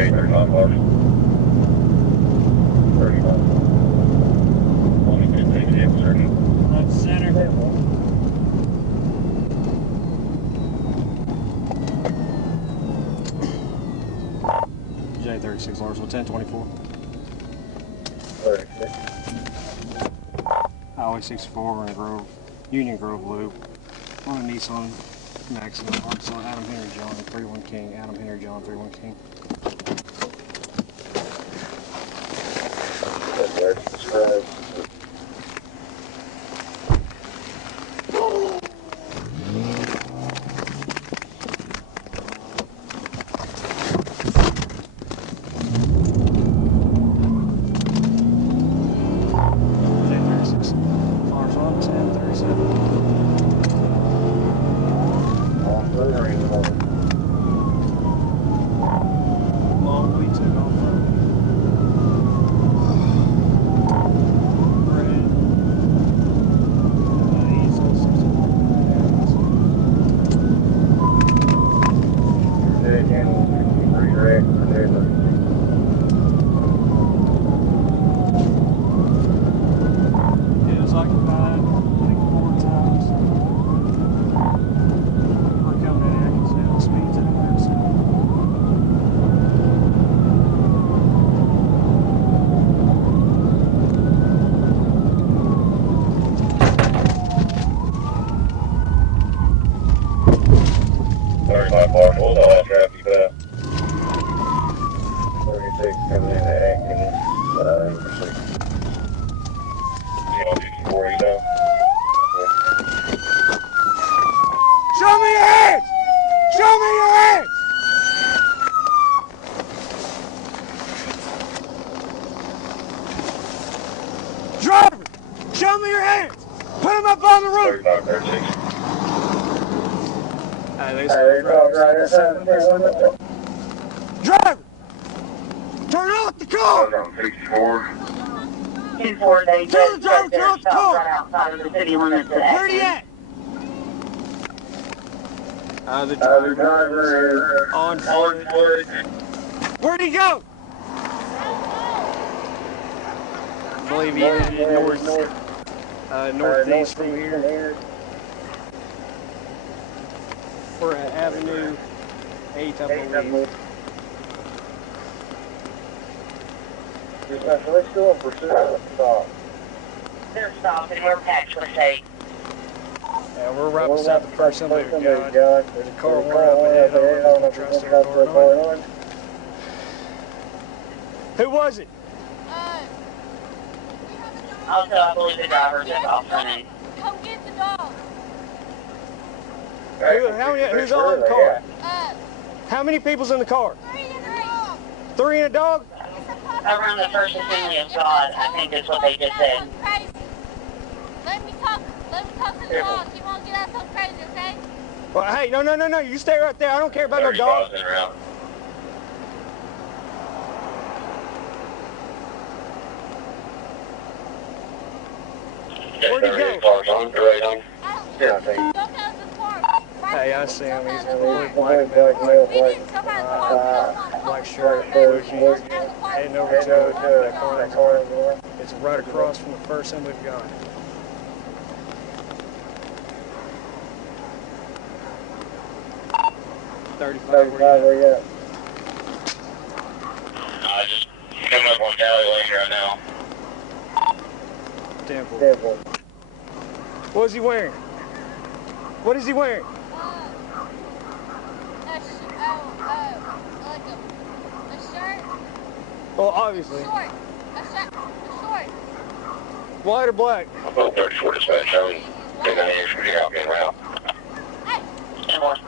38, 35 cars. 35. Only 15 vehicles, sir. Left center. J36 Larsville, 1024. 36. Highway 64 in Grove, Union Grove Loop. On a Nissan Maxima, Arkansas, Adam Henry John, 31 King, Adam Henry John, 31 King. That's right. Describe. J36 Larsville, 1037. Long we took off from Red Easel 64. It was occupied like 4 times. We're coming at Atkins now, speeds at 100. Marshall, all that traffic back. 36 coming into Atkins, interstate. 54 east now. Show me your hands! Show me your hands! Driver, show me your hands! Put them up on the roof! 35, 36. Driver, turn off the car! 64. 2-4, they Tell the just driver set their to off the stop car. right outside of the city limits at Where'd he Atkins. at? The The driver on on foot. foot. Where'd he go? I believe he headed northeast from here. We're at Avenue 8, I believe. Let's go in pursuit of the stop. They're stopping, we're patched with 8. Yeah, we're right beside the first somebody we got. There's a car one up ahead. I don't know if it's going to trust our car or not. Who was it? Also, I believe the driver took off running. Come get the dog. Who's all in the car? How many people's in the car? 3 and 3. 3 and a dog? Around the First Assembly of God, I think is what they just said. Crazy. Let me talk to the dog. He won't get out so crazy, okay? Well, hey, no. You stay right there. I don't care about no dog. Where'd he go? Yeah, I think. Go down to the park. Hey, I see him. He's in a Black black male, We need somebody to park. black shirt, blue jeans, heading over to that car. It's right across from the first one we've got. $35, where you at? Just coming up on Cali Lane right now. Temple. Temple. What is he wearing? What is he wearing? Like a shirt. Well, obviously. Short. A short. White or black? I'll put 34 dispatch on. Take an inch for the outgoing route. Hey, yourself.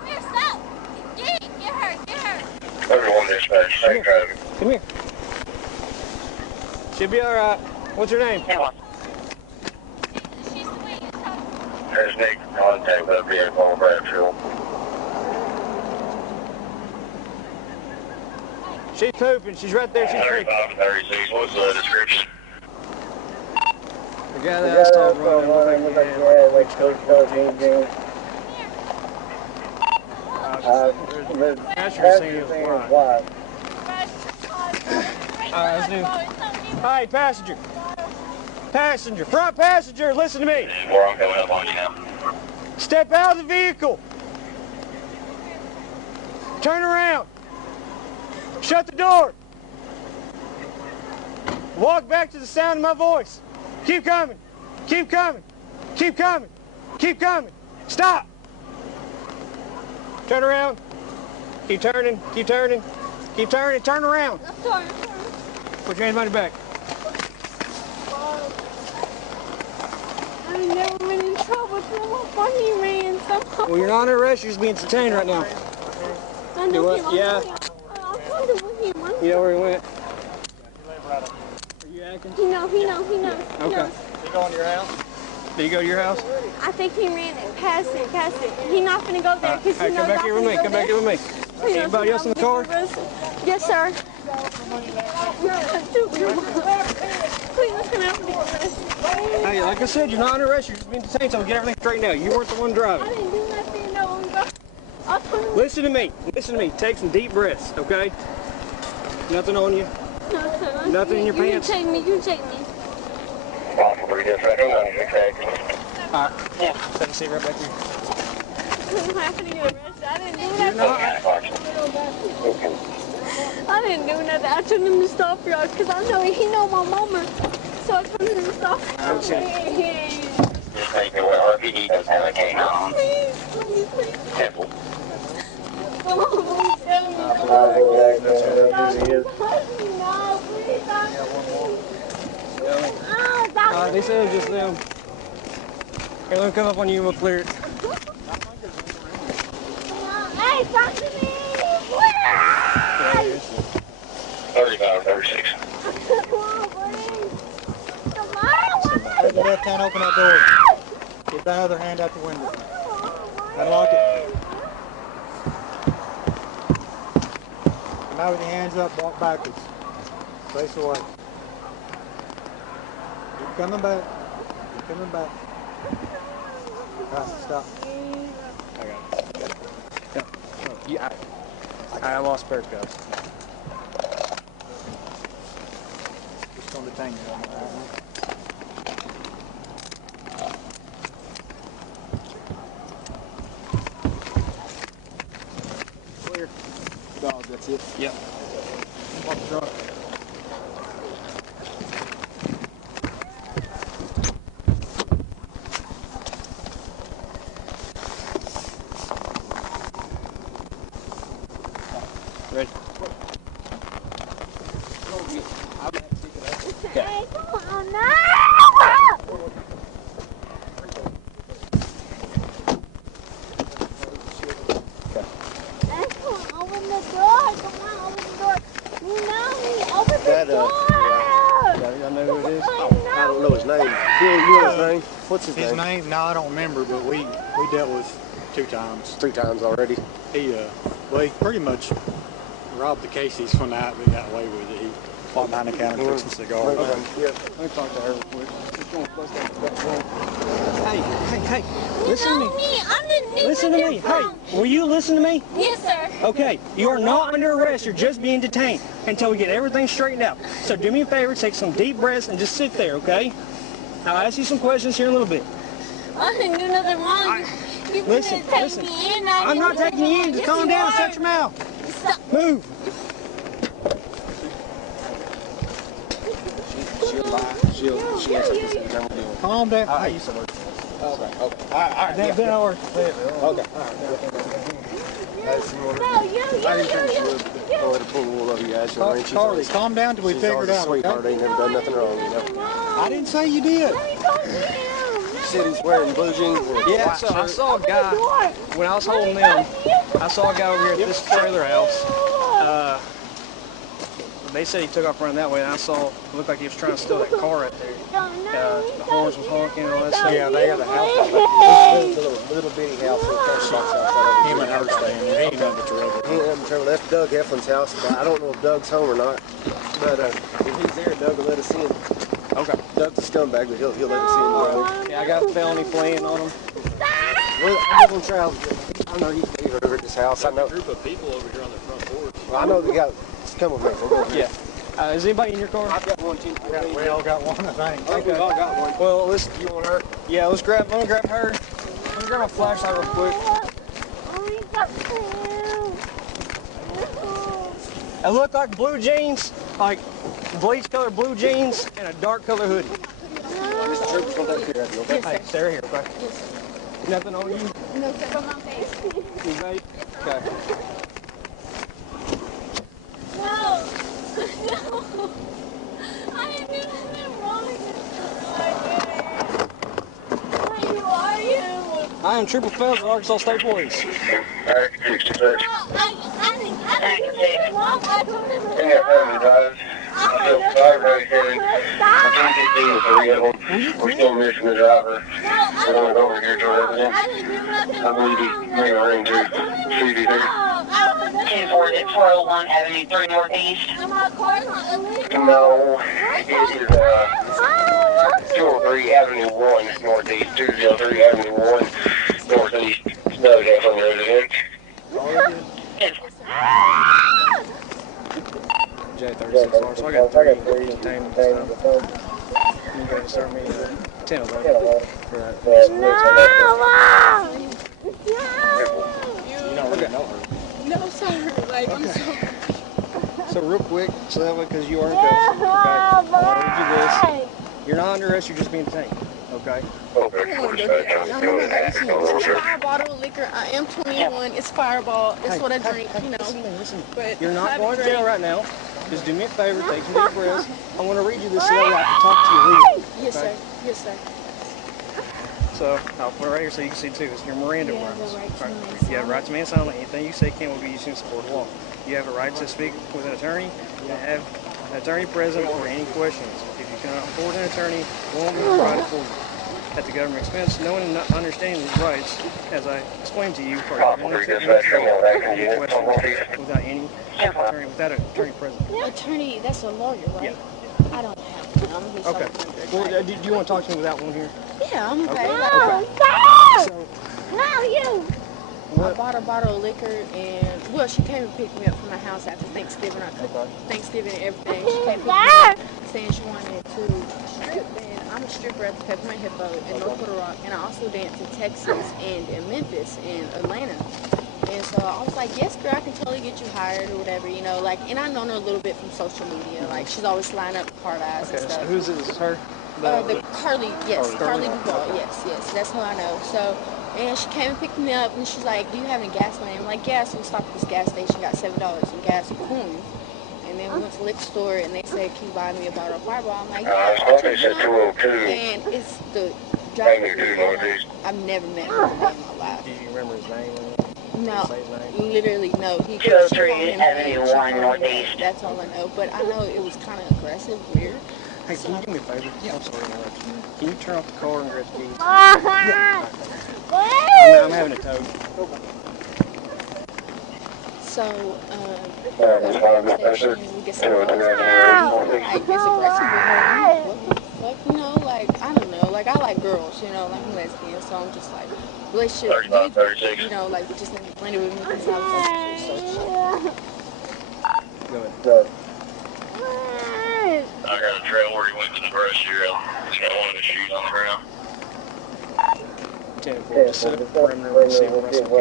Get her. 31 dispatch, same traffic. Come here. She'll be all right. What's her name? She's sweet. There's Nick contact with the vehicle on Bradfield. She's pooping. She's right there. She's pooping. 35 and 36, what's the description? The guy that I saw running looked like he had like Coach jeans. Passenger saying he was blind. Alright, let's do. Hey, passenger. Passenger, front passenger, listen to me. More, I'm coming up on you now. Step out of the vehicle. Turn around. Shut the door. Walk back to the sound of my voice. Keep coming. Keep coming. Keep coming. Keep coming. Stop. Turn around. Keep turning. Keep turning. Keep turning. Turn around. I'm sorry. Put your hands behind your back. I never been in trouble so much he ran somehow. Well, you're not under arrest. You're just being detained right now. I know what? him. Yeah. I'm trying to with him. You know where he went? Are you acting? He knows. Okay. Did he go in your house? Did you go to your house? I think he ran it past it. He's not finna go there because Hey, he come knows back here with me. Come back here with me. Anybody else in the car? Yes, sir. Please, let's come out for the Hey, like I said, you're not under arrest. You're just being detained, so we'll get everything straightened out. You weren't the one I driving. didn't do nothing, no. I'll turn around. Listen to me. Listen to me. Take some deep breaths, okay? Nothing on you. No, sir. Nothing in your pants? You can take me. Possible 3 dispatch, 96 ATKINS. All right. Yeah. Take a seat right back here. I'm not gonna get arrested. I didn't do You're nothing. not. I didn't do nothing. I told him to stop y'all because I know he know my mama. So I told him to stop. Okay. Just take me where RPD does have a K9. Please. Temple. Come on, please tell me. No, please stop. They said it was just them. Here, let me come up on you and we'll clear it. Hey, talk to me. Please. 35, 36. Come on, please. Come on. Open that tent, open that door. Get that other hand out the window. Unlock it. Come out with your hands up, walk backwards. Face away. Keep coming back. Keep coming back. All right, stop. I got it. Yeah. I lost pair of cuffs. Just gonna detain you on that one. Clear. Dog, that's it. Yep. Walk the truck. Ready? Hey, come on now. Hey, come on, open the door. Come on, open the door. You know me. Open the door. Y'all know who it is? I don't know his name. You know his name? What's his His name? name? No, I don't remember, but we dealt with 2 times. 3 times already. He he pretty much robbed the Casey's one night, but got away with it. He walked behind the counter fixing cigars. Yeah. Let me talk to her real quick. Hey, listen to me. I didn't do Listen to me. Hey, will you listen to me? Yes, sir. Okay, you are not under arrest. You're just being detained until we get everything straightened out. So do me a favor, take some deep breaths and just sit there, okay? I'll ask you some questions here in a little bit. I didn't do nothing wrong. You Listen, couldn't take listen. me in. I'm not taking you in. Just calm down and shut your mouth. Stop. Move. She'll lie. She has to say no deal. Calm down. I used to work. Okay. All right. That works. Okay. No, you. I didn't think she would go to pull wool over you guys. Carley, calm down till we figure it out. Sweetheart, Okay? ain't never done nothing wrong, you know. I didn't say you did. Let me talk to him. She said he's wearing blue jeans and a Yeah, black so I shirt. saw a guy, when I was holding them, I saw a guy over here at this trailer house. They said he took off running that way, and I saw, it looked like he was trying to steal that car right there. The horns was honking and all that stuff. Yeah, they had a house. The little bitty house with a box outside Him of it. and her staying there. He ain't nothing but trouble. He ain't having trouble. That's Doug Heflin's house. But I don't know if Doug's home or not. But if he's there, Doug will let us in. Okay. Doug's a scumbag, but he'll let us in, bro. Yeah, I got felony fleeing on him. Well, I live on Travis. I know he's over at this house. I know. Group of people over here on the front porch. Well, I know the guy. Come with me. We'll go. Yeah. Is anybody in your car? I've got one too. We all got one, I think. I think we've all got one. Well, let's. You want her? Yeah, let me grab her. Let me grab my flashlight real quick. It looked like blue jeans, like bleach color blue jeans and a dark color hoodie. Mr. Trooper's going to take care of you, okay? Hey, stay right here, okay? Nothing on you? No, sir, on my face. You vape? Okay. No. No. I didn't do nothing wrong. Who are you? I am Trooper Phelps of Arkansas State Police. Alright, 66. I didn't do anything wrong. I told him to Yeah, family drive. I'm still sorry right here. I'm trying to get these three of them. We're still missing the driver. We're going to go over here to resident. I didn't do nothing I believe he may have ran to CD there. 401 Avenue 3 Northeast. My car's not illegal. No, it is 203 Avenue 1 Northeast, 203 Avenue 1 Northeast. Another guy from the resident. J36 so I got 3 detained this time. You guys start me 10 of them for that. You don't really know her. No, sir. Like, I'm so... So real quick, so that way, because you are in custody, okay? I want to read you this. You're not under arrest, you're just being detained, okay? Okay, I'm it's a fireball liquor. I am 21. It's Fireball. It's what I drink, you know. Listen. But You're not I going to drink. jail right now. Just do me a favor, take some deep breaths. I want to read you this so that way I can talk to you legally. Yes, okay? sir. Yes, sir. So I'll put it right here so you can see too. It's your Miranda You have rights. the right to Right. remain You have a right to remain silent. Anything you say can will be used in support of law. You have a right to speak with an attorney and have an attorney present for any questions. If you cannot afford an attorney, we won't be provided for you. At the government expense, knowing and understanding these rights, as I explained to you, are questions without any attorney, without an attorney present. Attorney, that's a lawyer, right? Yeah. I don't have one. I'm just Okay. Well, do you want to talk to me without one here? Yeah, I'm okay. Okay. Like, So, No, you. I bought a bottle of liquor and, well, she came and picked me up from my house after Thanksgiving. I cooked Thanksgiving and everything. She came and picked me up saying she wanted to strip. And I'm a stripper at the Peppermint Hippo in North Little Rock. And I also dance in Texas and in Memphis and Atlanta. And so I was like, yes, girl, I can totally get you hired or whatever, you know. Like, and I known her a little bit from social media. Like, she's always flying up to Paradise okay, and so stuff. who's it? Is it her? The CARLEE, yes, Oh, CARLEE CARLEE. DUVALL, yes, that's who I know. So, and she came and picked me up, and she's like, do you have any gas money? I'm like, yeah, so we stopped at this gas station, got $7 in gas and coins. And then we went to the liquor store, and they said, can you buy me a bottle of Fireball? I'm like, yeah, I thought they said 202. and it's the driver. Avenue 2 Northeast. I've never met her in my life. Do you remember his name? No, Say his name? literally, no. He 203 Avenue 1 Northeast. That's all I know, but I know it was kind of aggressive, weird. Hey, can you do me a favor? Yeah. I'm sorry, man. Can you turn off the car and grab the keys? I'm having it towed. So, Yeah, that's fine, that's it. we get some like, it's aggressive. What the fuck, you know, like, I don't know, like, I like girls, you know, like, I'm lesbian, so I'm just like, relationship, 35, 36. you know, like, we just never blended with me because I was so Go ahead. Good. I got a trail where he went to the brush here. He's got one of the shoes on the ground. 10-4, just set up a perimeter and see what rest of the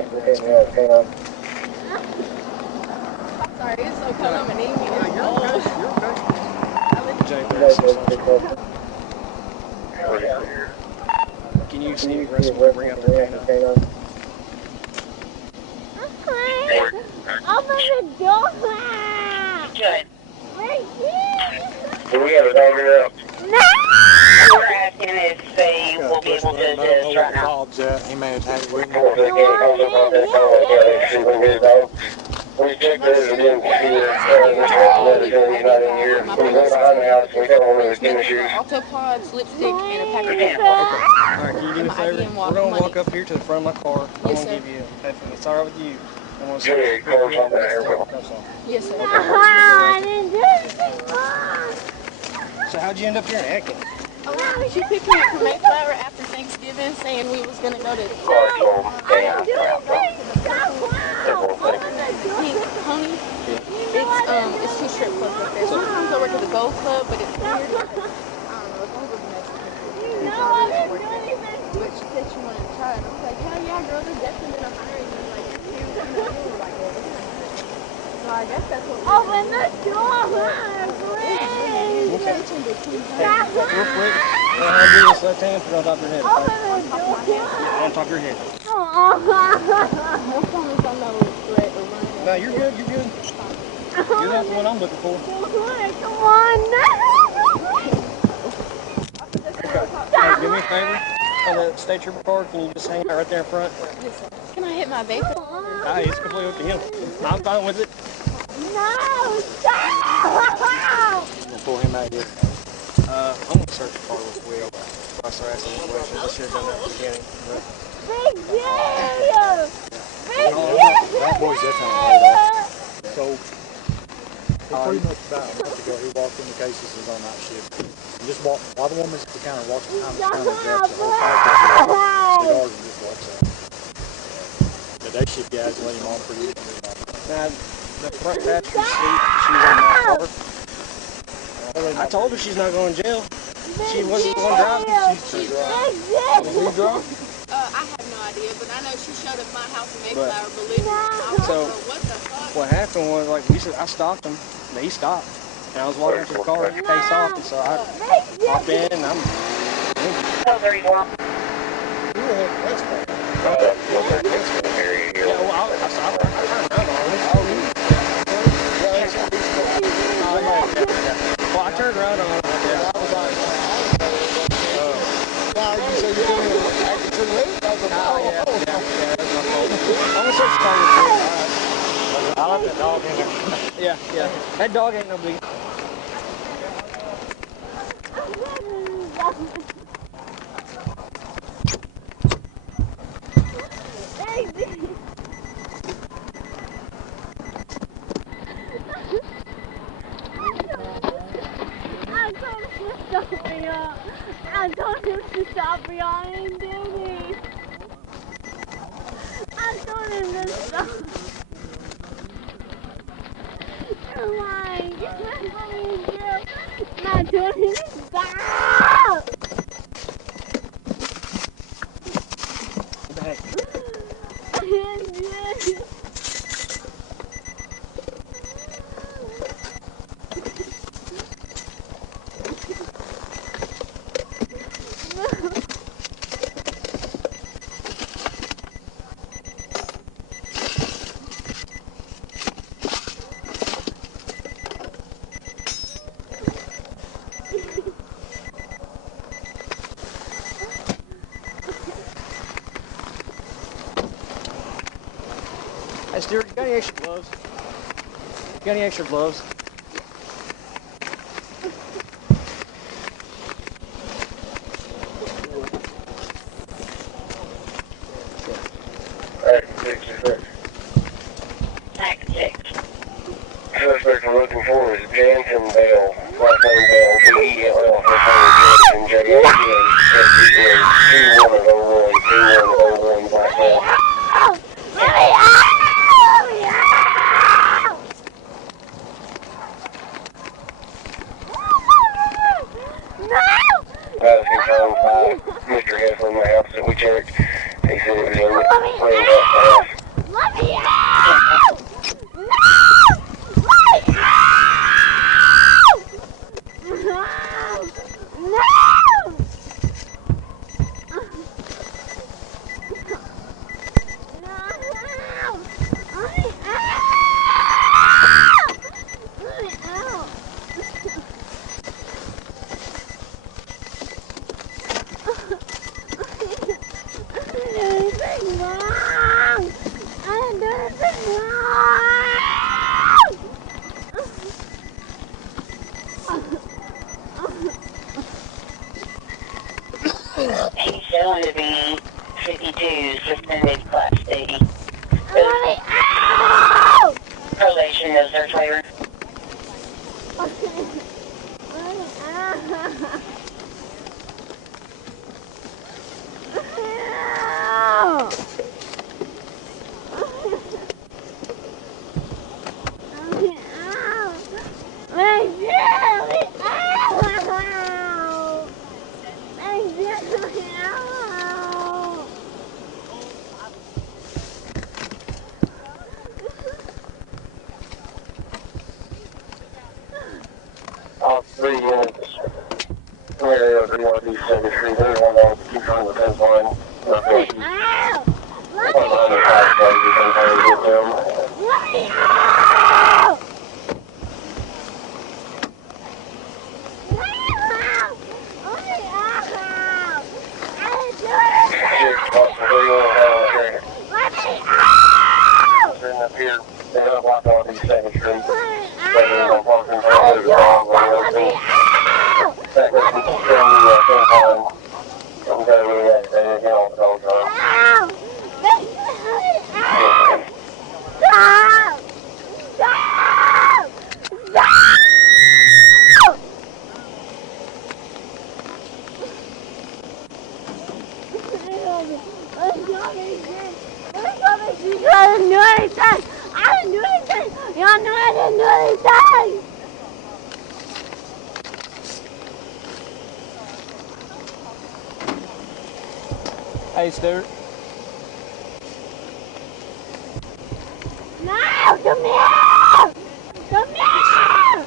sorry, it's so cold, I'm an You're Indian. okay. You're okay. I live J36. Can you see the rest of them bring up their canine? Open the door. Good. Right here. Do we have a dog here now? No. We're asking if they will be able to do this right now. He may have had it with him. We checked this again. He's not in here. We go behind the house. We got one of his tennis shoes. Autopods, lipstick, and a pack of Alright, can you do me a favor? ID and We're going to money. walk up here to the front of my car. I'm Yes, going to sir. give you, if it's alright with you, I'm going to Yeah, say, cars on there. Yes, sir. I didn't do anything wrong. so how'd you end up here in Atkins? She picked me up from Mayflower after Thanksgiving, saying we was gonna go to I didn't do anything. Stop. Pink Pony. It's two strip clubs up there. Sometimes I work Gold Club, but it's weird. I don't know, it's over Mexican food. You It's know not I really didn't do worth it. anything. But she said she wanted to try it. I was like, hell yeah, girl, they're definitely gonna hire you. Like, if you were like, well, they're gonna hire you. So I guess that's what we're Open doing. the door, please. We're switching between her. Real quick, what I'm gonna do is left hand, put it on top of your head. Open Okay? the door. Yeah, on top of your head. As long as I know it's threat or running. No, you're good, you're good. You're not the one I'm looking for. Come on. Hey, do me a favor. On the state trooper car, can you just hang out right there in front? Can I hit my vape? It's completely up to him. I'm fine with it. No, stop. I'm gonna pull him out here. I'm gonna search the car real quick before I start asking you questions. I should have done that at the beginning. But Big deal. Big That boy's definitely laid off. So, he pretty much about a month ago, he walked in the cases and was on night shift. And just walked, while the woman's kind of walking behind the counter, grabs the whole package, cigars, and just walks out. The day shift guys let him on pretty easily. now, the front passenger seat, she's in that car. I told her she's not going to jail. She wasn't going to drive. She's you drunk? I have no idea, but I know she showed up at my house in Mayflower, believe me. I was So- like, well, what the fuck? What happened was, like we said, I stopped him. He stopped. And I was walking to the car to face off, and so I hopped in, and I'm... So there you are. Who the heck was that? Area here. Yeah, well, I turned around on him. Well, I turned around on him. Yeah. I was like, why you say you're doing it acting too late? I was like, Yeah, that's my fault. I'm gonna search the car real quick. I left that dog in there. Yeah. That dog ain't no big. I told him to stop behind Danny. I told him to stop. Come on, get my money in jail. I told him to stop. Back. I didn't do it. Hey, Stuart, you got any extra gloves? You got any extra gloves? Alright, 66. Act 6. Suspect we're looking for is Jansen Bell. Last name Bell, B-E-L-L. First name Jansen, J-A-N-S-E-N. 2101, 2101, Black Bell. Let me out! Let me out! 3 units. Area 312 Street. There's one on keep trying the fence line. Not going to keep. Right behind the fire place, you can try to get them. Up here, they're gonna block off East 2nd Street. They're gonna park in front of the dog when they open. That goes from the fence line. I'm gonna really have to get on the dog line. Hey, Stuart. No, come here! Come here!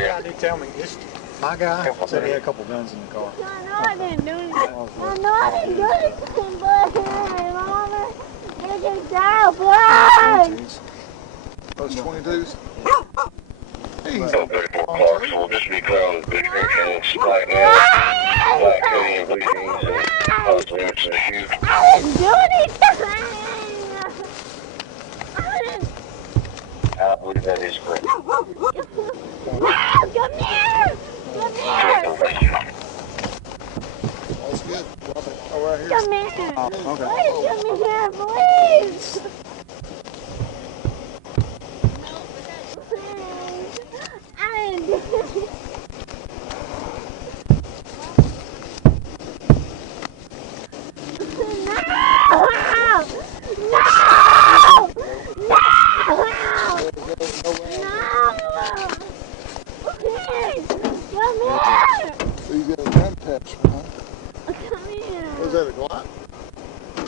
Yeah, they tell me this. My guy said he had a couple guns in the car. I know I didn't do anything. I know I didn't do anything, but Mama, they just died, blood! Those 22s? No 34 cars, so we'll just be clear on the descriptions. Black nails, black hoodie and blue jeans, and possibly mixing the shoes. I didn't do anything! I didn't. I believe that is correct. No, come here! Come here! That's good. Oh, right here. Come here! Oh, okay. Please, come here, please! I didn't do anything. So you got a gun patch, huh? Come here. Was that a Glock?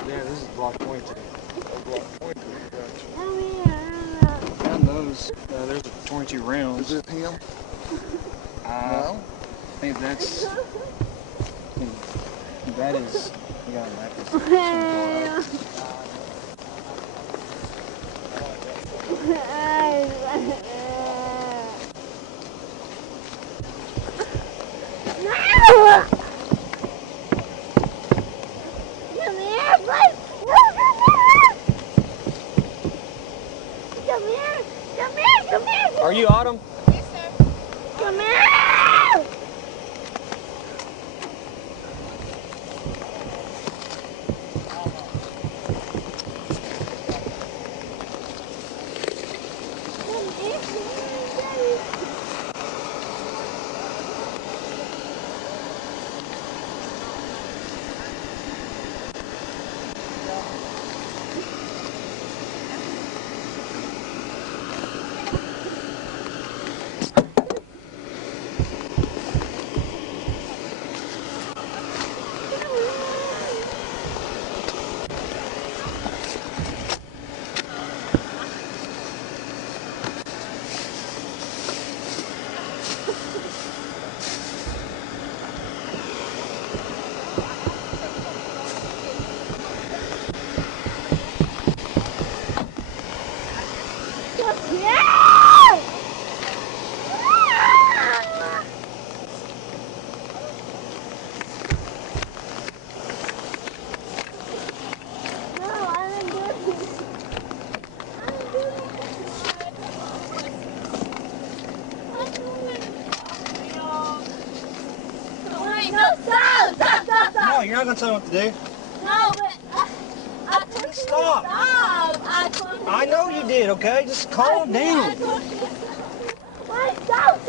Yeah, this is Glock 22. Glock 22, gotcha. Come here. Found those. There's 22 rounds. Is it him? I think that's. That is. We got a Are you Autumn? Yes, sir. Come here! No, you're not gonna tell me what to do. No, but I told you to Stop. I know you did, okay? Just calm down. Wait, stop.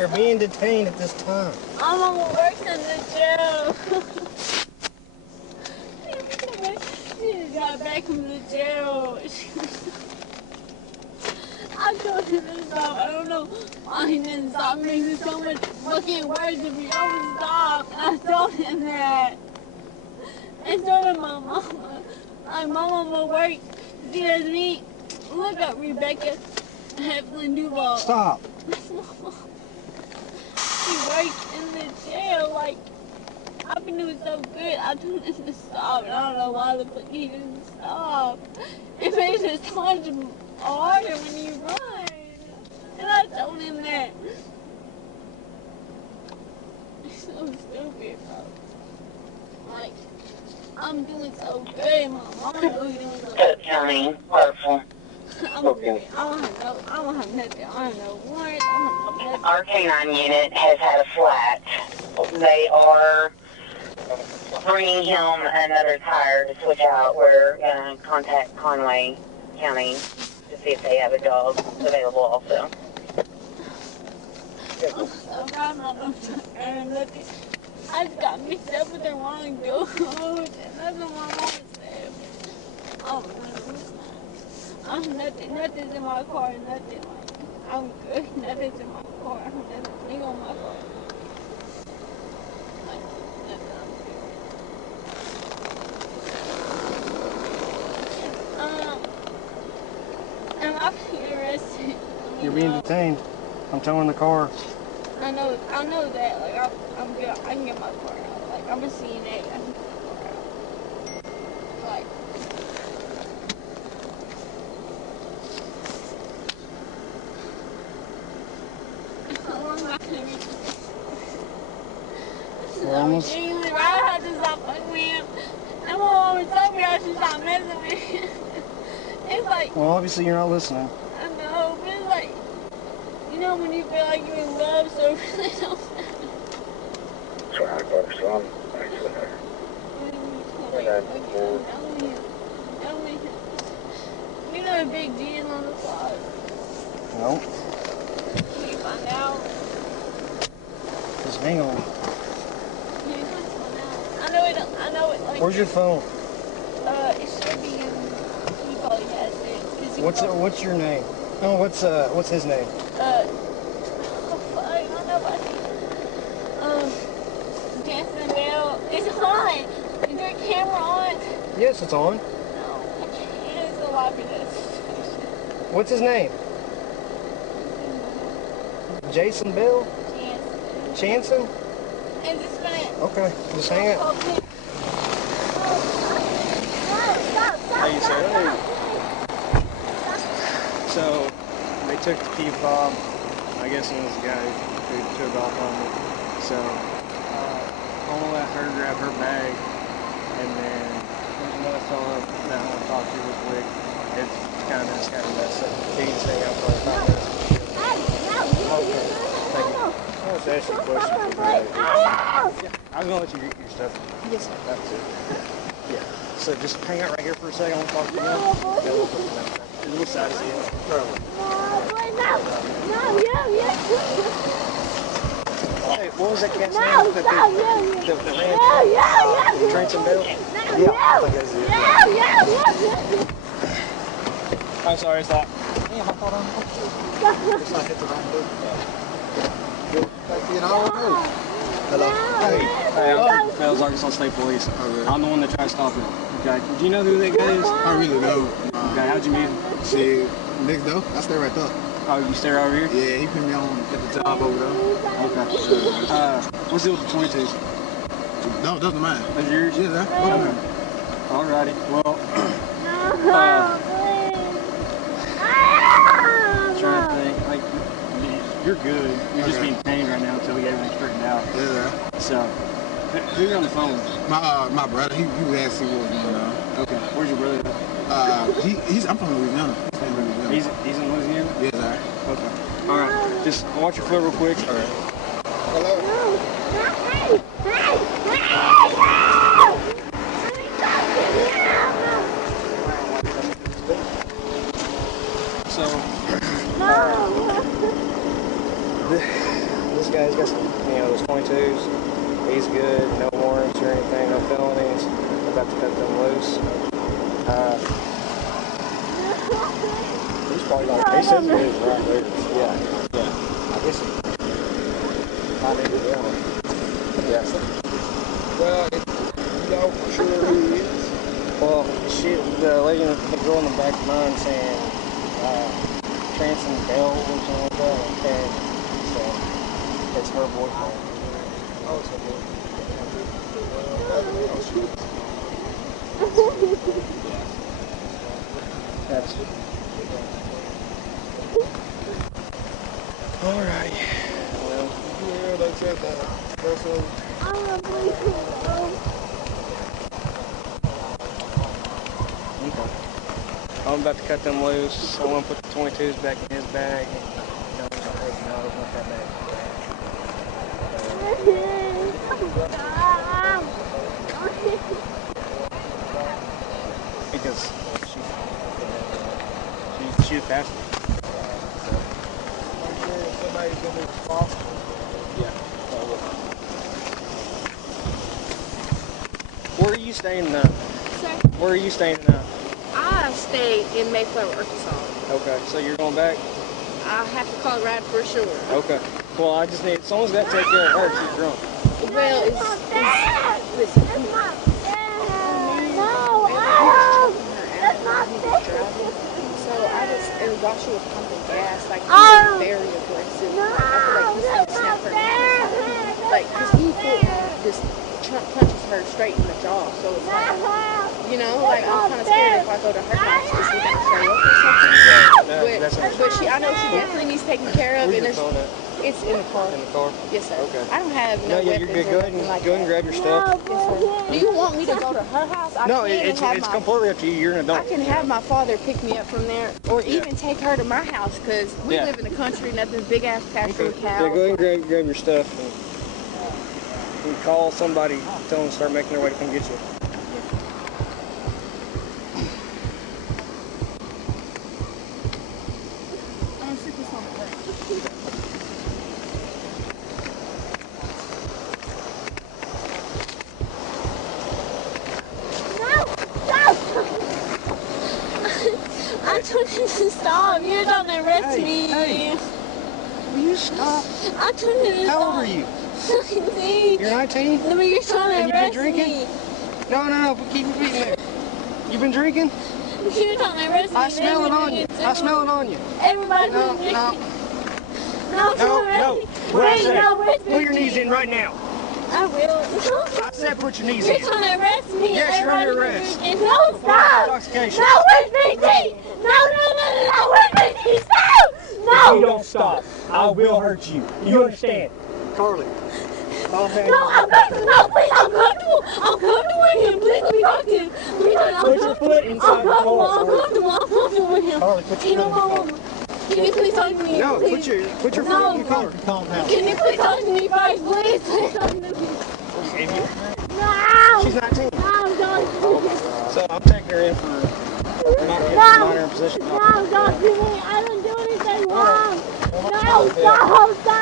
You're being detained at this time. My mama works in the jail. She just got back from the jail. I told him to stop. I don't know why he didn't stop. It makes it so much fucking worse if he don't stop. I told him that. And so did my mama. Like, my mama works. She does me. Look up Rebecca Heflin DUVALL. Stop. That's my mom. She works in the jail. Like, I've been doing so good. I told him to stop. And I don't know why the fuck he didn't stop. It makes it so much harder when you run. And I told him that. It's so stupid, bro. Like, I'm doing so good. My mama knows doing so good. County, Hartford. I don't have nothing. I don't know warrants. I don't know nothing. Our K9 unit has had a flat. They are bringing him another tire to switch out. We're going to contact Conway County to see if they have a dog available also. I'm so proud of my and nothing. I just got mixed up with the wrong dude. And that's what my mama said. Oh, nothing's in my car. Nothing. Like, I'm good. Nothing's in my car. Nothing on my car. Like, nothing. I'm up here arrested. You're being detained. I'm towing the car. I know that. Like, I'm good. I can get my car out. Like, I'm a CNA. I can get my car out. Like, how long am I gonna reach this? We're almost. Genuinely, I had to stop fucking with him. And my mom told me I should stop messing with him. It's like, Well, obviously you're not listening. I know, but it's like, you know when you feel like you're in love, so really don't. So I got some next with her. You know the big G is on the side. No. Can you find out? Just hang on. Can you find out? I know it like. Where's your phone? It should be in. He probably has it. What's your name? Oh, what's his name? Oh fuck, I don't know about Jackson Bell. It's on. Is there a camera on? Yes, it's on. No, I can't. It's a lot for this. What's his name? Jason Bill? Chanson? And just gonna. Okay, just hang it. How you say? So they took the key fob. I guess it was the guy who took off on me. So I'm gonna let her grab her bag, and then there's another fella that I want to talk to real quick. It's kind of messed up. Can you stay out for 5 minutes? Okay, thank you. I want to ask you a question for me. I'm gonna let you get your stuff. Yes, sir. That's it. Yeah. So just hang out right here for a second. I want to talk to you now. What side is he on? Hey, what was that cat's name? The ran Transom Bill? Yeah. I'm sorry, it's not. Damn, I thought it's not hit the wrong book. Hello. Hey, I'm from Fells, Arkansas State Police. I'm the one that tried to stop him. Okay. Do you know who that guy is? I really don't. Okay, how'd you meet him? Shit, next door. I stay right there. Oh, you stay right over here? Yeah, he put me on at the job over there. Okay. What's the deal with the 22s? No, it doesn't matter. That's yours? Yeah, that's okay. Alrighty. Well, trying to think. Like, you're good. You're just being pained right now until we get everything straightened out. Yeah. So, who are you on the phone with? My brother, he was asking what was going on. Okay. Where's your brother at? I'm from Louisiana. He's in Louisiana? Yes, sir. Okay. Alright. Just watch your foot real quick. Alright. Hello? So, loose. He's probably like, he says he is right there. Yeah. I guess he might need to be on. Yeah. Well, you know for sure who he is? Well, the lady, the girl in the back of mine saying, Transon Bell or something like that. And so, it's her boyfriend. Oh, it's okay. That's alright. Well, Yeah, they said that. That's what. okay. I'm about to cut them loose. I want to put the 22s back in his bag. Don't open up that bag. Because she passed me. I'm sure somebody's going to be responsible. Yeah. Where are you staying now? Sir, Where are you staying now? I stay in Mayflower, Arkansas. Okay, so you're going back? I have to call a ride for sure. Okay. Well, I just need, someone's got to take care of her if she's drunk. Well, listen. So I just, and while she was pumping gas, like, he was very aggressive. Like, I feel like he's going to snap her neck. Like, because he just punches her straight in the jaw. So it's like, you know, like, I'm kind of scared if I go to her house, is she going to show up or something? But she, I know she definitely needs taken care of. And there's, it's in the car. In the car? Yes, sir. Okay. I don't have no Yeah, weapons you're good. or Go ahead nothing like and grab your stuff. Yes, sir. Do you want me to go to her house? I No, can it's have my, completely up to you. You're an adult. I can have my father pick me up from there, or even take her to my house, because we Yeah. live in the country, nothing big ass pasture Okay. and Yeah, cows. go ahead and grab your stuff and call somebody, tell them to start making their way to come get you. I told you to stop. You're trying to arrest me. Hey. Will you stop? I told you to stop. How old are you? 19. You're 19? No, but you're trying And to you've been arrest drinking? me. No, keep your feet in there. You've been drinking? You're trying to arrest me. I smell it on you. I smell it on you. Everybody's No, drinking. no. No. What I Wait, said. no, arrest Put your me. knees in right now. I will. I said put your knees You're in. trying to arrest me. Yes, you're under Everybody's arrest. drinking. No, stop. Intoxication. No, where's BT? No, where's BT? Stop. No. If you don't stop, I will hurt you. You understand? Carly. No, I'm comfortable. No, please, I'm comfortable. I'm comfortable with him. Please let me talk to him. Please, I'm Put your foot inside the car. I'm comfortable with him. Carly, put your foot in the car. Can you please talk to me? No, please? put your foot in the car. Calm down. Can you please talk to me first? Please talk to me. No. She's 19. No, don't. So I'm taking her in for minor position. No, don't do me. I didn't do anything wrong. No, stop.